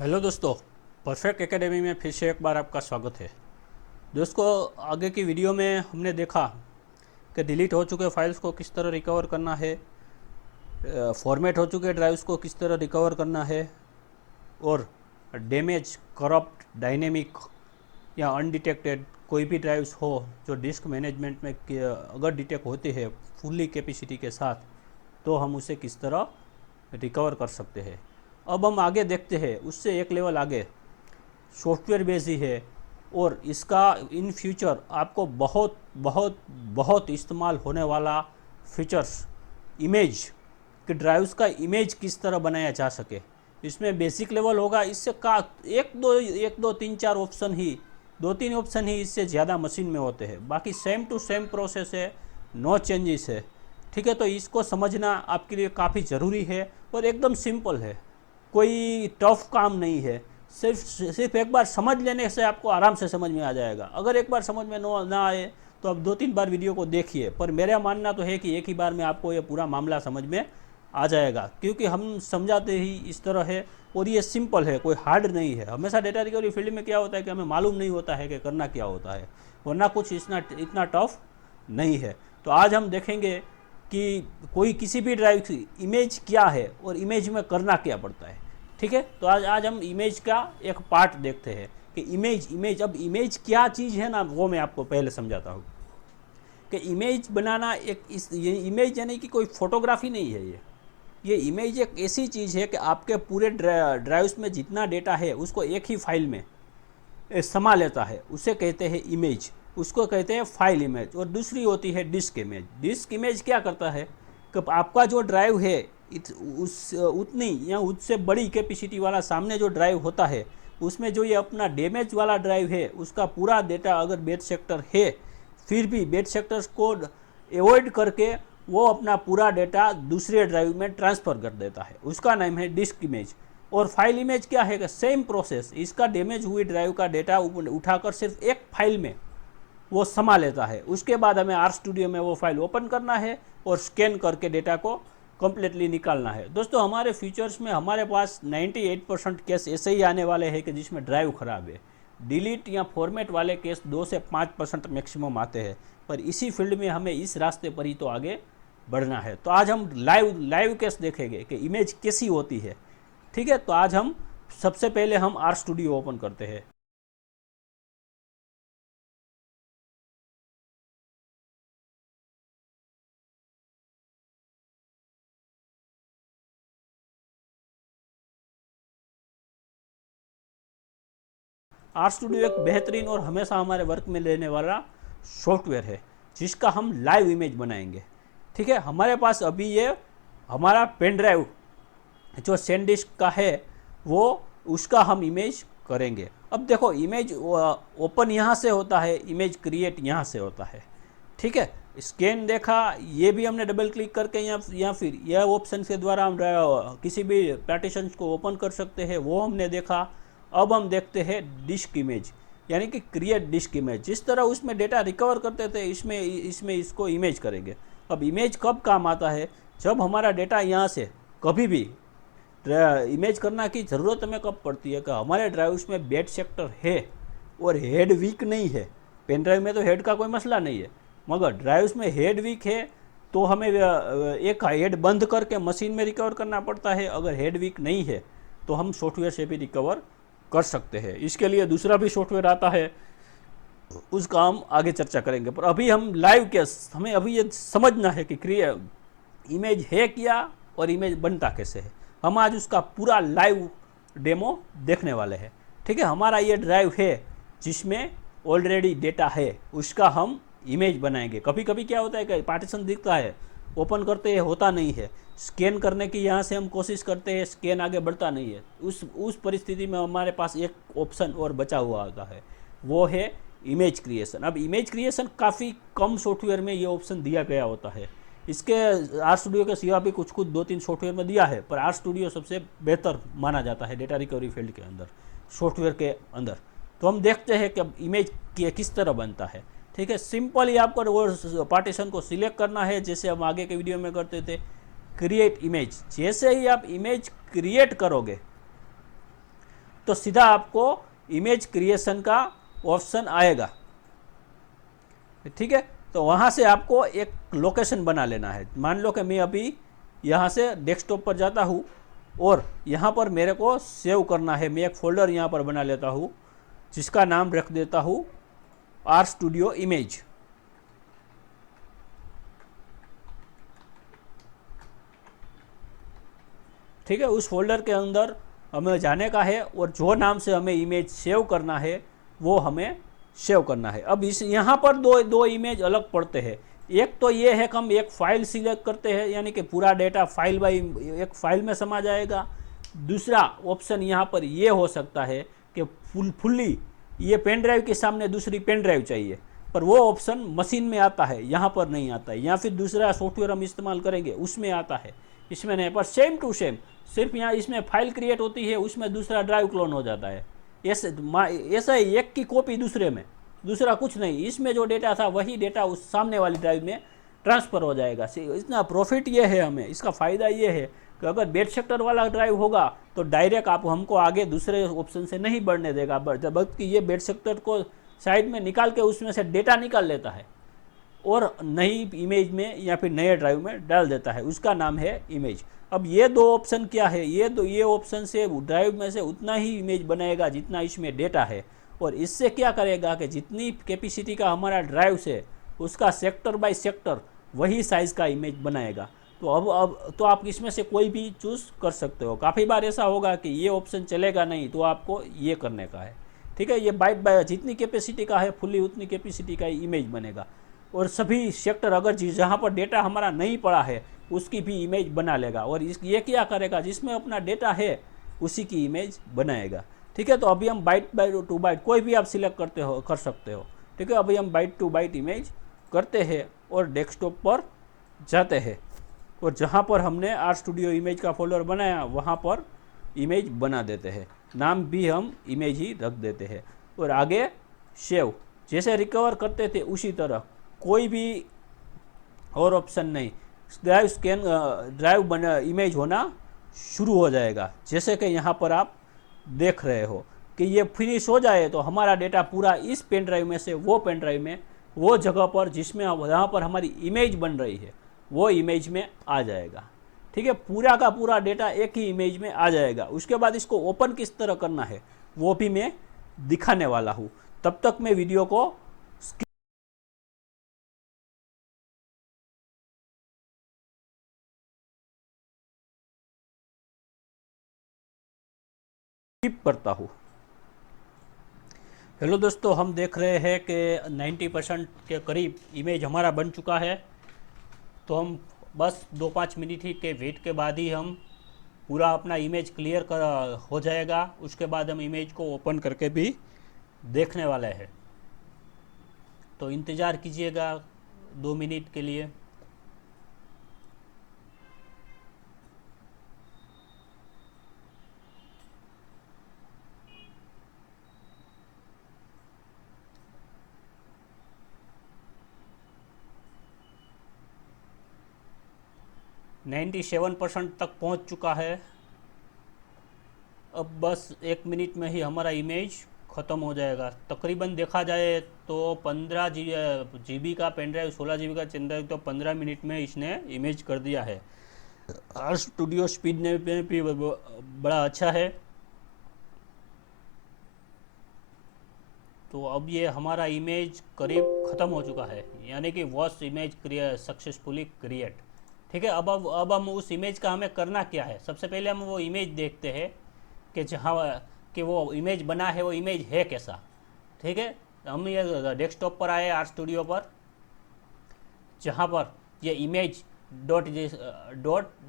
Hello दोस्तों, perfect academy में फिर से एक बार आपका स्वागत है। दोस्तों, आगे की वीडियो में हमने देखा कि डिलीट हो चुके फाइल्स को किस तरह रिकवर करना है, फॉर्मेट हो चुके ड्राइव्स को किस तरह रिकवर करना है और डैमेज, करप्ट, डायनेमिक या अनडिटेक्टेड कोई भी ड्राइव्स हो जो डिस्क मैनेजमेंट में अगर डिटेक्ट होते हैं फुल्ली कैपेसिटी के साथ, तो हम उसे किस तरह रिकवर कर सकते हैं। अब हम आगे देखते हैं, उससे एक लेवल आगे सॉफ्टवेयर बेस ही है और इसका इन फ्यूचर आपको बहुत बहुत बहुत इस्तेमाल होने वाला फीचर्स, इमेज कि ड्राइव्स का इमेज किस तरह बनाया जा सके। इसमें बेसिक लेवल होगा, इससे का एक दो तीन चार ऑप्शन ही, दो तीन ऑप्शन ही इससे ज़्यादा मशीन में होते हैं। बाकी सेम टू सेम प्रोसेस है, नो चेंजेस है। ठीक है, तो इसको समझना आपके लिए काफ़ी ज़रूरी है और एकदम सिंपल है, कोई टफ काम नहीं है। सिर्फ एक बार समझ लेने से आपको आराम से समझ में आ जाएगा। अगर एक बार समझ में ना आए तो आप दो तीन बार वीडियो को देखिए, पर मेरा मानना तो है कि एक ही बार में आपको ये पूरा मामला समझ में आ जाएगा, क्योंकि हम समझाते ही इस तरह है और ये सिंपल है, कोई हार्ड नहीं है। हमेशा डेटा रिकवरी फील्ड में क्या होता है कि हमें मालूम नहीं होता है कि करना क्या होता है, वरना कुछ इतना टफ नहीं है। तो आज हम देखेंगे कि कोई किसी भी ड्राइव की इमेज क्या है और इमेज में करना क्या पड़ता है। ठीक है, तो आज हम इमेज का एक पार्ट देखते हैं कि इमेज अब इमेज क्या चीज़ है ना, वो मैं आपको पहले समझाता हूँ कि इमेज बनाना ये इमेज यानी कि कोई फोटोग्राफी नहीं है। ये इमेज एक ऐसी चीज़ है कि आपके पूरे ड्राइव्स में जितना डेटा है उसको एक ही फाइल में समा लेता है, उसे कहते हैं इमेज, उसको कहते हैं फाइल इमेज। और दूसरी होती है डिस्क इमेज। डिस्क इमेज क्या करता है कि आपका जो ड्राइव है उतनी या उससे बड़ी कैपेसिटी वाला सामने जो ड्राइव होता है, उसमें जो ये अपना डैमेज वाला ड्राइव है उसका पूरा डेटा, अगर बेड सेक्टर है फिर भी बेड सेक्टर्स को एवॉइड करके वो अपना पूरा डेटा दूसरे ड्राइव में ट्रांसफ़र कर देता है, उसका नाम है डिस्क इमेज। और फाइल इमेज क्या है कि सेम प्रोसेस, इसका डैमेज हुई ड्राइव का डेटा उठाकर सिर्फ एक फाइल में वो समा लेता है। उसके बाद हमें आर स्टूडियो में वो फाइल ओपन करना है और स्कैन करके डेटा को कम्प्लीटली निकालना है। दोस्तों, हमारे फीचर्स में हमारे पास 98% केस ऐसे ही आने वाले हैं कि जिसमें ड्राइव ख़राब है। डिलीट या फॉर्मेट वाले केस 2 से 5% मैक्सिमम आते हैं, पर इसी फील्ड में हमें इस रास्ते पर ही तो आगे बढ़ना है। तो आज हम लाइव केस देखेंगे कि इमेज कैसी होती है। ठीक है, तो आज हम सबसे पहले हम आर स्टूडियो ओपन करते हैं। आर स्टूडियो एक बेहतरीन और हमेशा हमारे वर्क में लेने वाला सॉफ्टवेयर है जिसका हम लाइव इमेज बनाएंगे। ठीक है, हमारे पास अभी ये हमारा पेन ड्राइव जो सैनडिस्क का है वो उसका हम इमेज करेंगे। अब देखो, इमेज ओपन यहाँ से होता है, इमेज क्रिएट यहाँ से होता है। ठीक है, स्कैन देखा, ये भी हमने डबल क्लिक करके या फिर यह ऑप्शन के द्वारा हम किसी भी पार्टीशन को ओपन कर सकते हैं, वो हमने देखा। अब हम देखते हैं डिस्क इमेज, यानी कि क्रिएट डिस्क इमेज। जिस तरह उसमें डेटा रिकवर करते थे इसमें इसको इमेज करेंगे। अब इमेज कब काम आता है, जब हमारा डेटा यहाँ से कभी भी इमेज करना की ज़रूरत हमें कब पड़ती है कि हमारे ड्राइव्स में बेड सेक्टर है और हेड वीक नहीं है। पेन ड्राइव में तो हेड का कोई मसला नहीं है, मगर ड्राइव्स में हेड वीक है तो हमें एक हेड बंद करके मशीन में रिकवर करना पड़ता है। अगर हेड वीक नहीं है तो हम सॉफ्टवेयर से भी रिकवर कर सकते हैं। इसके लिए दूसरा भी सॉफ्टवेयर आता है, उसका हम आगे चर्चा करेंगे। पर अभी हम लाइव केस, हमें अभी ये समझना है कि इमेज है क्या और इमेज बनता कैसे है। हम आज उसका पूरा लाइव डेमो देखने वाले हैं। ठीक है, हमारा ये ड्राइव है जिसमें ऑलरेडी डेटा है, उसका हम इमेज बनाएंगे। कभी कभी क्या होता है कि पार्टीशन दिखता है, ओपन करते हैं होता नहीं है, स्कैन करने की यहाँ से हम कोशिश करते हैं, स्कैन आगे बढ़ता नहीं है। उस परिस्थिति में हमारे पास एक ऑप्शन और बचा हुआ होता है, वो है इमेज क्रिएशन। अब इमेज क्रिएशन काफ़ी कम सॉफ्टवेयर में ये ऑप्शन दिया गया होता है। इसके आर स्टूडियो के सिवा भी कुछ दो तीन सॉफ्टवेयर में दिया है, पर आर स्टूडियो सबसे बेहतर माना जाता है डेटा रिकवरी फील्ड के अंदर, सॉफ्टवेयर के अंदर। तो हम देखते हैं कि अब इमेज किस तरह बनता है। ठीक है, सिंपल ही आपको वो पार्टीशन को सिलेक्ट करना है, जैसे हम आगे के वीडियो में करते थे। क्रिएट इमेज, जैसे ही आप इमेज क्रिएट करोगे तो सीधा आपको इमेज क्रिएशन का ऑप्शन आएगा। ठीक है, तो वहाँ से आपको एक लोकेशन बना लेना है। मान लो कि मैं अभी यहाँ से डेस्कटॉप पर जाता हूँ और यहाँ पर मेरे को सेव करना है। मैं एक फ़ोल्डर यहाँ पर बना लेता हूँ जिसका नाम रख देता हूँ आर स्टूडियो इमेज। ठीक है, उस फोल्डर के अंदर हमें जाने का है और जो नाम से हमें इमेज सेव करना है वो हमें सेव करना है। अब इस यहाँ पर दो इमेज अलग पड़ते हैं। एक तो ये है कि हम एक फाइल सिलेक्ट करते हैं, यानी कि पूरा डेटा फाइल बाई एक फाइल में समा जाएगा। दूसरा ऑप्शन यहाँ पर ये हो सकता है कि फुल्ली ये पेन ड्राइव के सामने दूसरी पेन ड्राइव चाहिए, पर वो ऑप्शन मशीन में आता है, यहाँ पर नहीं आता है। या फिर दूसरा सॉफ्टवेयर हम इस्तेमाल करेंगे उसमें आता है, इसमें नहीं। पर सेम टू सेम, सिर्फ यहाँ इसमें फाइल क्रिएट होती है, उसमें दूसरा ड्राइव क्लोन हो जाता है। ऐसा ही एक की कॉपी दूसरे में, दूसरा कुछ नहीं। इसमें जो डेटा था वही डेटा उस सामने वाली ड्राइव में ट्रांसफ़र हो जाएगा। इतना प्रॉफिट ये है हमें, इसका फ़ायदा ये है कि अगर बेड सेक्टर वाला ड्राइव होगा तो डायरेक्ट आप हमको आगे दूसरे ऑप्शन से नहीं बढ़ने देगा, बल्कि ये बेड सेक्टर को साइड में निकाल के उसमें से डेटा निकाल लेता है और नई इमेज में या फिर नए ड्राइव में डाल देता है। उसका नाम है इमेज। अब ये दो ऑप्शन क्या है, ये ऑप्शन से ड्राइव में से उतना ही इमेज बनाएगा जितना इसमें डेटा है, और इससे क्या करेगा कि जितनी कैपेसिटी का हमारा ड्राइव से उसका सेक्टर बाय सेक्टर वही साइज़ का इमेज बनाएगा। तो अब तो आप इसमें से कोई भी चूज़ कर सकते हो। काफ़ी बार ऐसा होगा कि ये ऑप्शन चलेगा नहीं, तो आपको ये करने का है। ठीक है, ये बाइट बाय जितनी कैपेसिटी का है फुल्ली उतनी कैपेसिटी का इमेज बनेगा, और सभी सेक्टर अगर जहाँ पर डेटा हमारा नहीं पड़ा है उसकी भी इमेज बना लेगा। और ये क्या करेगा, जिसमें अपना डेटा है उसी की इमेज बनाएगा। ठीक है, तो अभी हम बाइट बाय टू बाइट कोई भी आप सिलेक्ट कर सकते हो। ठीक है, अभी हम बाइट टू बाइट इमेज करते हैं और डेस्कटॉप पर जाते हैं, और जहाँ पर हमने आर स्टूडियो इमेज का फोल्डर बनाया वहाँ पर इमेज बना देते हैं। नाम भी हम इमेज ही रख देते हैं और आगे सेव। जैसे रिकवर करते थे उसी तरह, कोई भी और ऑप्शन नहीं। ड्राइव बना इमेज होना शुरू हो जाएगा। जैसे कि यहाँ पर आप देख रहे हो कि ये फिनिश हो जाए तो हमारा डेटा पूरा इस पेन ड्राइव में से वो पेन ड्राइव में, वो जगह पर जिसमें जहाँ पर हमारी इमेज बन रही है वो इमेज में आ जाएगा। ठीक है, पूरा का पूरा डेटा एक ही इमेज में आ जाएगा। उसके बाद इसको ओपन किस तरह करना है वो भी मैं दिखाने वाला हूँ। तब तक मैं वीडियो को स्किप करता हूँ। हेलो दोस्तों, हम देख रहे हैं कि 90% के करीब इमेज हमारा बन चुका है। तो हम बस 2-5 मिनट ही के वेट के बाद ही हम पूरा अपना इमेज क्लियर हो जाएगा। उसके बाद हम इमेज को ओपन करके भी देखने वाले हैं। तो इंतज़ार कीजिएगा 2 मिनट के लिए। नाइन्टी 7% तक पहुंच चुका है। अब बस 1 मिनट में ही हमारा इमेज ख़त्म हो जाएगा। तकरीबन देखा जाए तो 15 GB का पेन ड्राइव, 16 GB का पेन ड्राइव, तो 15 मिनट में इसने इमेज कर दिया है। आर स्टूडियो स्पीड ने भी बड़ा अच्छा है। तो अब ये हमारा इमेज करीब ख़त्म हो चुका है, यानी कि वॉच इमेज सक्सेसफुली क्रिएट। ठीक है, अब हम उस इमेज का हमें करना क्या है। सबसे पहले हम वो इमेज देखते हैं कि जहाँ कि वो इमेज बना है वो इमेज है कैसा। ठीक है, हम ये डेस्कटॉप पर आए आर स्टूडियो पर, जहाँ पर ये इमेज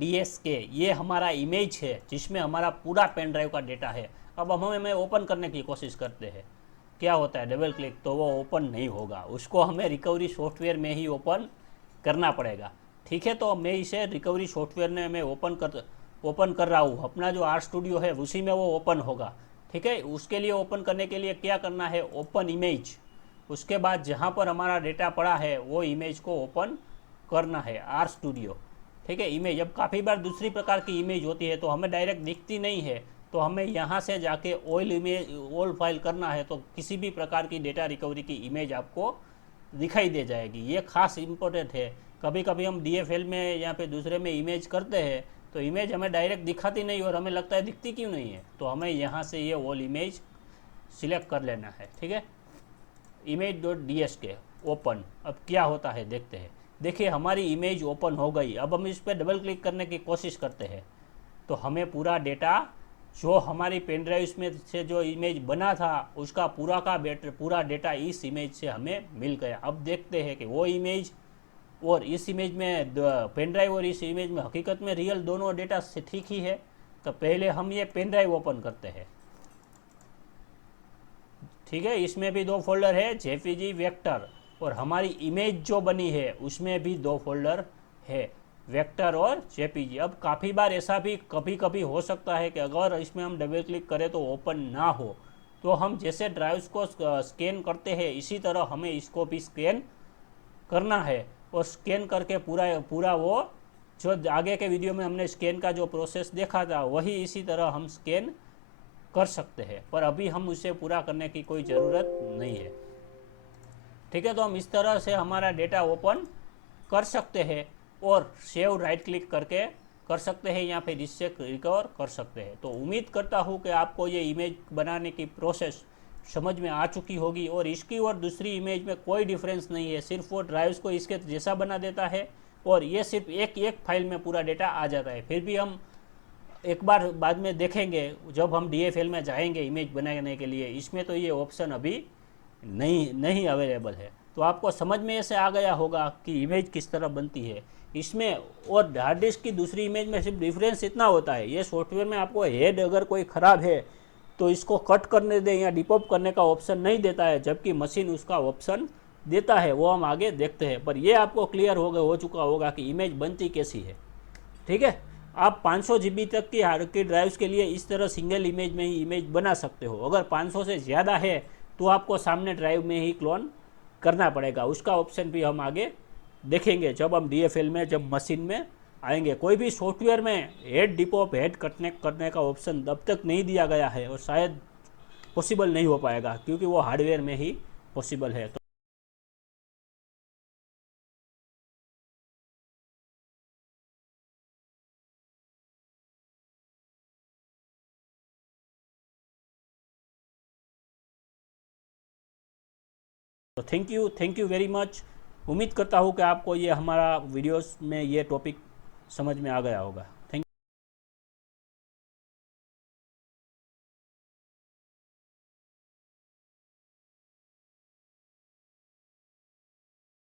.dsk ये हमारा इमेज है जिसमें हमारा पूरा पेन ड्राइव का डेटा है। अब हमें ओपन करने की कोशिश करते हैं। क्या होता है, डबल क्लिक तो वो ओपन नहीं होगा, उसको हमें रिकवरी सॉफ्टवेयर में ही ओपन करना पड़ेगा। ठीक है, तो मैं इसे रिकवरी सॉफ्टवेयर में मैं ओपन कर रहा हूँ। अपना जो आर स्टूडियो है उसी में वो ओपन होगा। ठीक है, उसके लिए ओपन करने के लिए क्या करना है, ओपन इमेज। उसके बाद जहाँ पर हमारा डेटा पड़ा है वो इमेज को ओपन करना है, आर स्टूडियो। ठीक है, इमेज अब काफ़ी बार दूसरी प्रकार की इमेज होती है तो हमें डायरेक्ट दिखती नहीं है, तो तो हमें यहाँ से जाके ऑल फाइल करना है तो किसी भी प्रकार की डेटा रिकवरी की इमेज आपको दिखाई दे जाएगी। ये खास इम्पोर्टेंट है। कभी कभी हम DFL में या फिर दूसरे में इमेज करते हैं तो इमेज हमें डायरेक्ट दिखाती नहीं और हमें लगता है दिखती क्यों नहीं है, तो हमें यहाँ से ये ऑल इमेज सिलेक्ट कर लेना है। ठीक है, image.dsk ओपन। अब क्या होता है देखते हैं। देखिए हमारी इमेज ओपन हो गई। अब हम इस पर डबल क्लिक करने की कोशिश करते हैं तो हमें पूरा डेटा जो हमारी पेन ड्राइव में से जो इमेज बना था उसका पूरा डेटा इस इमेज से हमें मिल गया। अब देखते हैं कि वो इमेज और इस इमेज में पेन ड्राइव और इस इमेज में हकीकत में रियल दोनों डेटा से ठीक ही है। तो पहले हम ये पेन ड्राइव ओपन करते हैं। ठीक है, इसमें भी 2 फोल्डर है, JPG वेक्टर, और हमारी इमेज जो बनी है उसमें भी 2 फोल्डर है, वेक्टर और JPG। अब काफ़ी बार ऐसा भी कभी कभी हो सकता है कि अगर इसमें हम डबल क्लिक करें तो ओपन ना हो, तो हम जैसे ड्राइव्स को स्कैन करते हैं इसी तरह हमें इसको भी स्कैन करना है। और स्कैन करके पूरा वो जो आगे के वीडियो में हमने स्कैन का जो प्रोसेस देखा था वही इसी तरह हम स्कैन कर सकते हैं, पर अभी हम उसे पूरा करने की कोई ज़रूरत नहीं है। ठीक है, तो हम इस तरह से हमारा डेटा ओपन कर सकते हैं और सेव राइट क्लिक करके कर सकते हैं या फिर इससे रिकवर कर सकते हैं। तो उम्मीद करता हूँ कि आपको ये इमेज बनाने की प्रोसेस समझ में आ चुकी होगी और इसकी और दूसरी इमेज में कोई डिफरेंस नहीं है, सिर्फ वो ड्राइव्स को इसके जैसा बना देता है और ये सिर्फ एक फाइल में पूरा डेटा आ जाता है। फिर भी हम एक बार बाद में देखेंगे जब हम DFL में जाएंगे इमेज बनाने के लिए, इसमें तो ये ऑप्शन अभी नहीं अवेलेबल है। तो आपको समझ में ऐसे आ गया होगा कि इमेज किस तरह बनती है इसमें और हार्ड डिस्क की दूसरी इमेज में सिर्फ डिफरेंस इतना होता है, ये सॉफ्टवेयर में आपको हेड अगर कोई ख़राब है तो इसको कट करने दें या डिपॉप करने का ऑप्शन नहीं देता है, जबकि मशीन उसका ऑप्शन देता है, वो हम आगे देखते हैं। पर ये आपको क्लियर हो चुका होगा कि इमेज बनती कैसी है। ठीक है, आप 500 GB तक की हार्ड की ड्राइव्स के लिए इस तरह सिंगल इमेज में ही इमेज बना सकते हो। अगर 500 से ज़्यादा है तो आपको सामने ड्राइव में ही क्लोन करना पड़ेगा, उसका ऑप्शन भी हम आगे देखेंगे जब हम DFL में जब मशीन में आएंगे। कोई भी सॉफ्टवेयर में हेड डिपॉप हेड कटने करने का ऑप्शन तब तक नहीं दिया गया है और शायद पॉसिबल नहीं हो पाएगा क्योंकि वो हार्डवेयर में ही पॉसिबल है। तो थैंक यू वेरी मच। उम्मीद करता हूँ कि आपको ये हमारा वीडियोस में ये टॉपिक समझ में आ गया होगा।